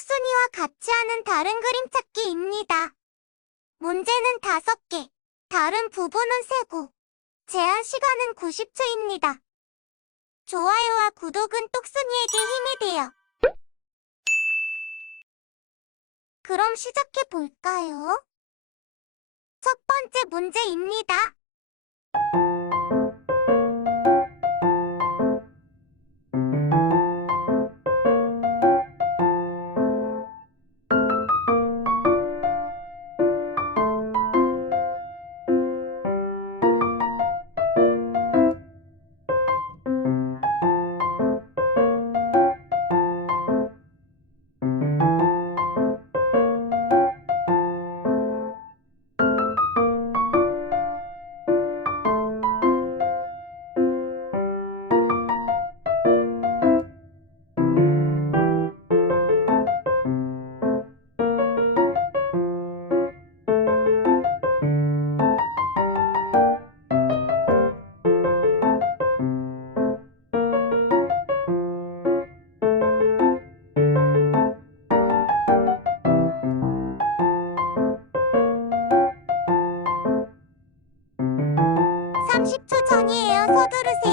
똑순이와 같이 하는 다른 그림 찾기입니다. 문제는 다섯 개, 다른 부분은 세고, 제한 시간은 90초입니다. 좋아요와 구독은 똑순이에게 힘이 돼요. 그럼 시작해 볼까요? 첫 번째 문제입니다. 전이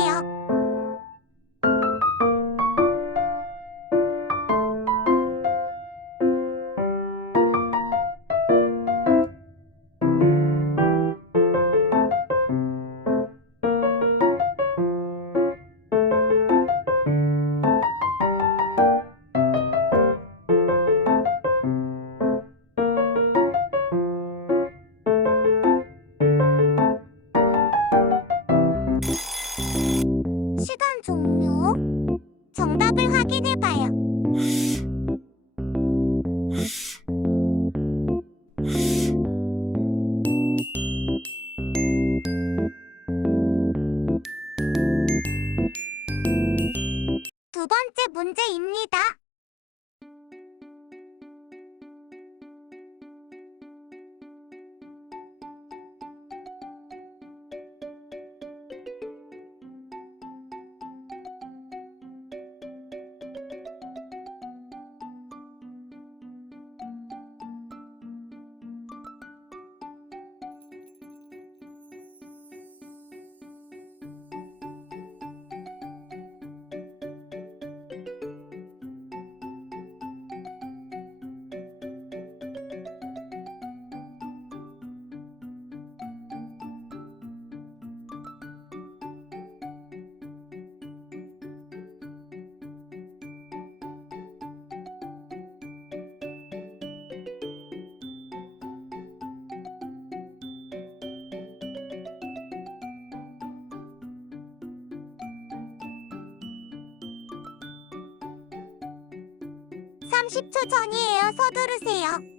두 번째 문제입니다. 삼십 초 전이에요. 서두르세요.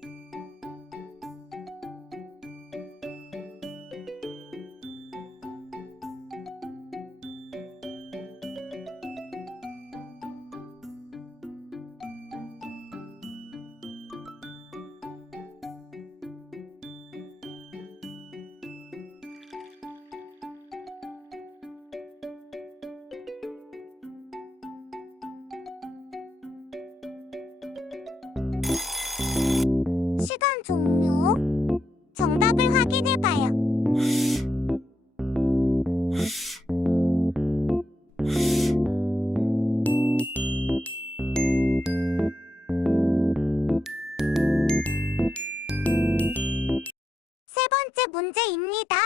문제입니다.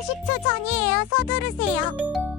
30초 전이에요. 서두르세요.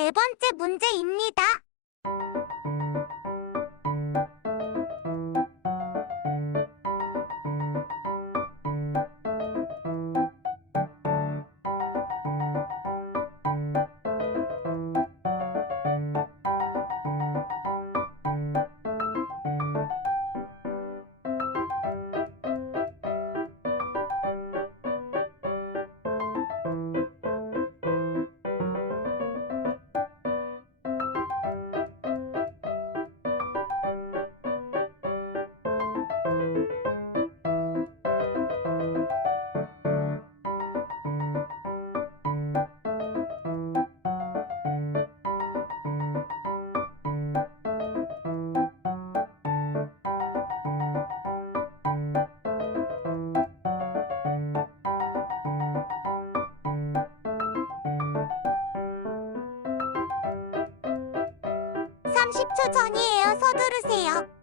네 번째 문제입니다. 삼십 초 전이에요. 서두르세요.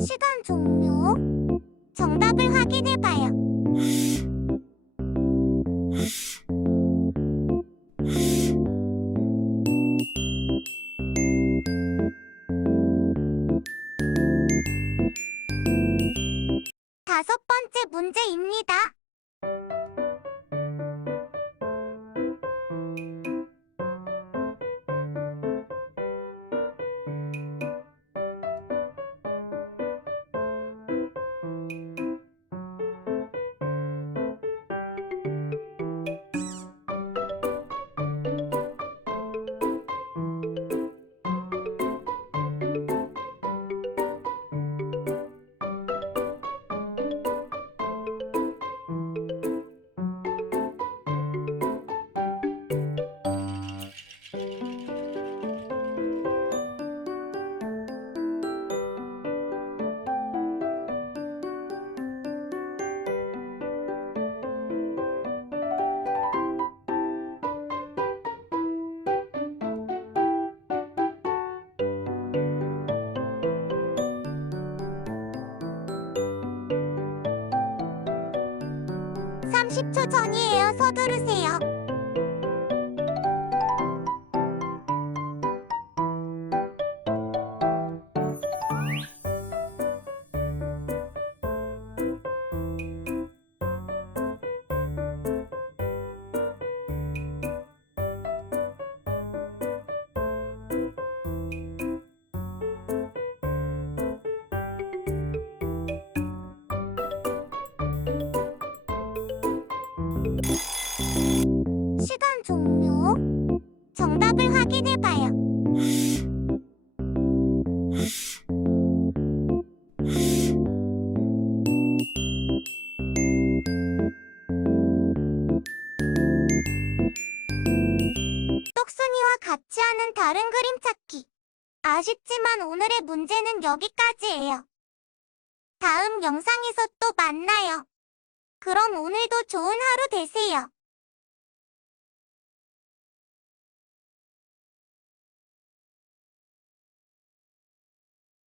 시간 종료. 정답을 확인해봐요. 다섯 번째 문제입니다. 삼십 초 전이에요. 서두르세요. 다른 그림 찾기. 아쉽지만 오늘의 문제는 여기까지예요. 다음 영상에서 또 만나요. 그럼 오늘도 좋은 하루 되세요.